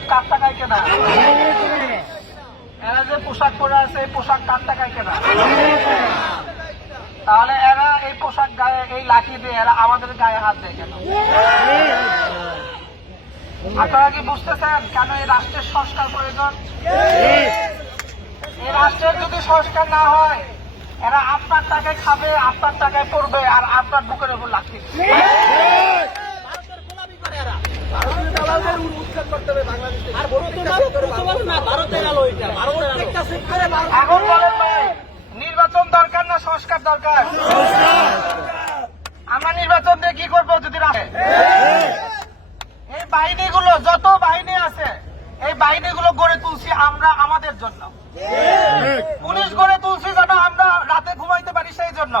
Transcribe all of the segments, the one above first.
পোশাক কার টাকায় কেনা এরা যে পোশাক পরে আছে, এই পোশাক কার টাকায় কেনা তাহলে এরা এই পোশাক গায়ে, এই লাঠি দিয়ে এরা আমাদের গায়ে হাত দেয় কেন? আপনারা কি বুঝতেছেন কেন এই রাষ্ট্রের সংস্কার প্রয়োজন? এই রাষ্ট্রের যদি সংস্কার না হয়, এরা আপনার টাকায় খাবে, আপনার টাকায় পড়বে, আর আপনার বুকের উপর লাঠি। দিবে। নির্বাচন দরকার না সংস্কার দরকার আমরা নির্বাচন দিয়ে কি করব যদি এই বাহিনীগুলো যত বাহিনী আছে এই বাহিনীগুলো গড়ে তুলছি আমরা আমাদের জন্য পুলিশ গড়ে তুলছি যেন আমরা রাতে ঘুমাইতে পারি সেই জন্য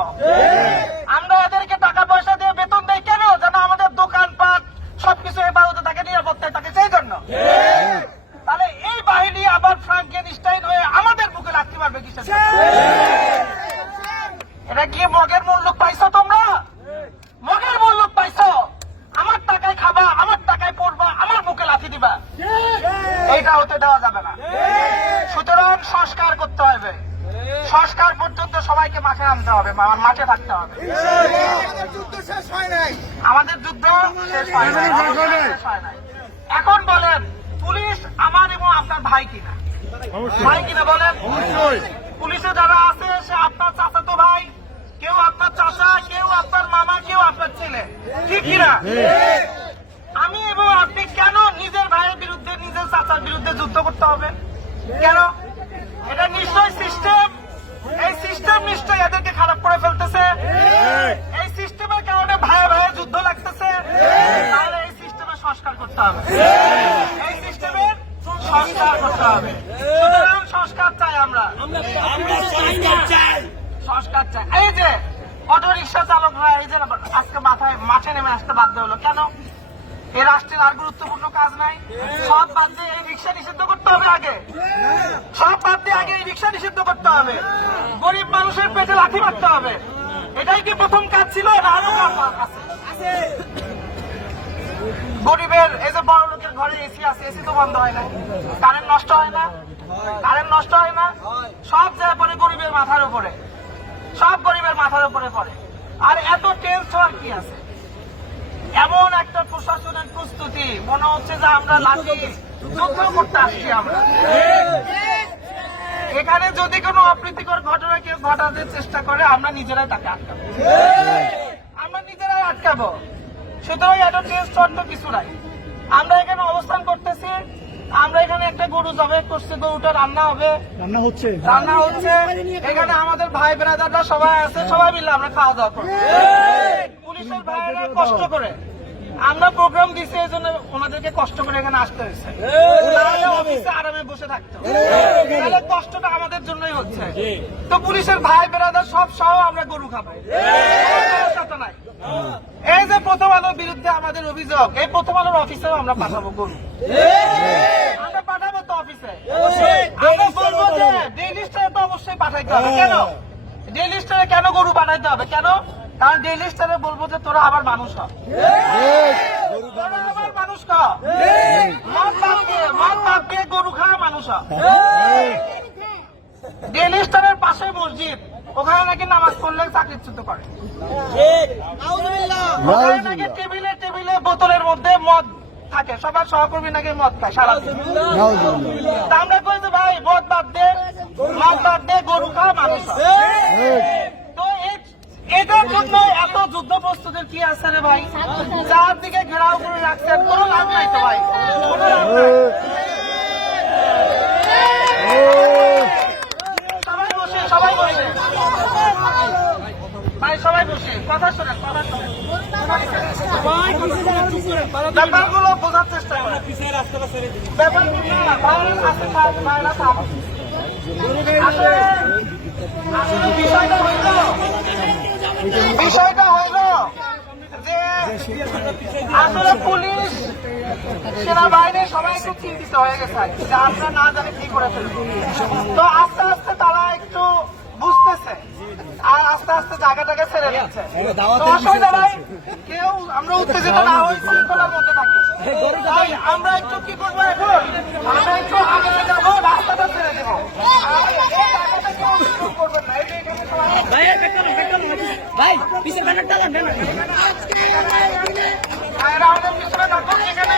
আমরা এদেরকে টাকা পয়সা দিয়ে বেতন দেই কেন যেন আমাদের দোকানপাট সবকিছু হেফাজতে থাকে নিরাপত্তায় থাকে সেই জন্য তাহলে এই বাহিনী আবার ফ্রাঙ্কেন স্টাইন হয়ে আমাদের বুকে লাগতে পারবে কিসের জন্য? কি মগের মূল্য পাইছো তোমরা? মগের মূল্য পাইছো। আমার টাকায় খাবা আমার টাকায় পড়বা আমার বুকে লাথি দিবা। এইটা হতে দেওয়া যাবে না। সুতরাং সংস্কার করতে হবে। সংস্কার পর্যন্ত সবাইকে মাঠে নামতে হবে মাঠে থাকতে হবে। আমাদের যুদ্ধ শেষ হয় নাই। এখন বলেন পুলিশ আমার এবং আপনার ভাই কিনা? ভাই কিনা বলেন? পুলিশে যারা আছে সে আপনার চাচাতো ভাই। কেউ আপনার চাচা, কেউ আপনার মামা, কেউ আপনার ছেলে। ঠিক কিনা? আমি এবং আপনি কেন নিজের ভাইয়ের বিরুদ্ধে, নিজের চাচার বিরুদ্ধে যুদ্ধ করতে হবে? কেন? এটা নিশ্চয় সিস্টেম এই সিস্টেম নিশ্চয় এদেরকে খারাপ করে ফেলতেছে? এই সিস্টেমের কারণে ভাইয়ে ভাইয়ে যুদ্ধ লাগতেছে? তাহলে এই সিস্টেমের সংস্কার করতে হবে। এই সিস্টেমের সংস্কার করতে হবে সুতরাং সংস্কার চাই আমরা চাই এই যে অটো রিক্সা চালকরা এই যে আজকে মাথায় মাঠে নেমে আসতে বাধ্য হলো। কেন? এই রাষ্ট্রের আর গুরুত্বপূর্ণ কাজ নাই। সব বাদ দিয়ে এই রিক্সা নিষিদ্ধ করতে হবে আগে। সব বাদ দিয়ে আগে এই রিক্সা নিষিদ্ধ করতে হবে। গরিব মানুষের পেটে লাঠি মারতে হবে। এটাই কি প্রথম কাজ ছিল না আরও কাজ গরিবের, এই যে বড় লোকের ঘরে এসি আছে এসি তো বন্ধ হয় না। কারেন্ট নষ্ট হয় না। কারেন্ট নষ্ট হয় না। সব যায় পরে গরিবের মাথার উপরে। সব গরিবের মাথার উপরে পড়ে। আর এত টেন্স হওয়ার কি আছে? এমন একটা প্রশাসনের প্রস্তুতি মনে হচ্ছে যে আমরা লাঠি যুদ্ধ করতে আসছি আমরা। এখানে যদি কোনো অপ্রীতিকর ঘটনা কেউ ঘটাতে চেষ্টা করে আমরা নিজেরাই তাকে আটকাবো। আমরা নিজেরাই আটকাবো। সুতরাং এটা টেস্ট কিছু নাই। আমরা এখানে অবস্থান করতেছি। আমরা এখানে একটা গরু জবে করছি গরুটা রান্না হবে। রান্না হচ্ছে। রান্না হচ্ছে। এখানে আমাদের ভাই ব্রাদাররা সবাই আছে সবাই মিলে আমরা খাওয়া দাওয়া করব। পুলিশের ভাইয়েরা কষ্ট করে। আমরা প্রোগ্রাম দিছি এই জন্য ওনাদেরকে কষ্ট করে এখানে আসতে হয়েছে। অফিসে আরামে বসে থাকতো। তাহলে কষ্টটা আমাদের জন্যই হচ্ছে। তো পুলিশের ভাই বেড়াদার সব সহ আমরা গরু খাব নাই। এই যে প্রথম আলোর বিরুদ্ধে আমাদের অভিযোগ এই প্রথম আলোর অফিসেও আমরা পাঠাবো গরু। আমরা পাঠাবো তো অফিসে আমরা বলব যে ডেইলি অবশ্যই পাঠাইতে হবে। কেন? ডেইলি স্টারে কেন গরু পাঠাইতে হবে? কেন? কারণ ডেইলি স্টারে বলব যে তোরা আবার মানুষ হ। আবার মানুষ হ। মদ বাদ দিয়ে মদ বাদ দিয়ে গরু খাওয়া মানুষ হ। ডেইলি স্টারের পাশে মসজিদ ওখানে নাকি নামাজ পড়লে চাকরিচ্যুত করে। ওখানে নাকি টেবিলে টেবিলে বোতলের মধ্যে মদ থাকে। সবার সহকর্মী নাকি মদ খায় তা আমরা কই যে এটার জন্য এত যুদ্ধ প্রস্তুতির কি আছে রে ভাই? চারদিকে ঘেরাও করে রাখছেন, কোনো লাভ নাই তো ভাই। কোনো লাভ নাই। সবাই বসে সবাই বসে ভাই সবাই বসে। কথা শোনেন ব্যাপারগুলো বোঝার চেষ্টা করেন। ব্যাপারগুলো বিষয়টা হইল বিষয়টা হইল যে আসলে পুলিশ সেনাবাহিনী সবাই একটু চিন্তিত হয়ে গেছে, যে আমরা না জানি কি করে ফেলব। তো আস্তে আস্তে তারা একটু আর আস্তে আস্তে জায়গাটাকে ছেড়ে দিচ্ছে। ভাই পিছনে ব্যানার। ডালান পিছনে থাকুন এখানে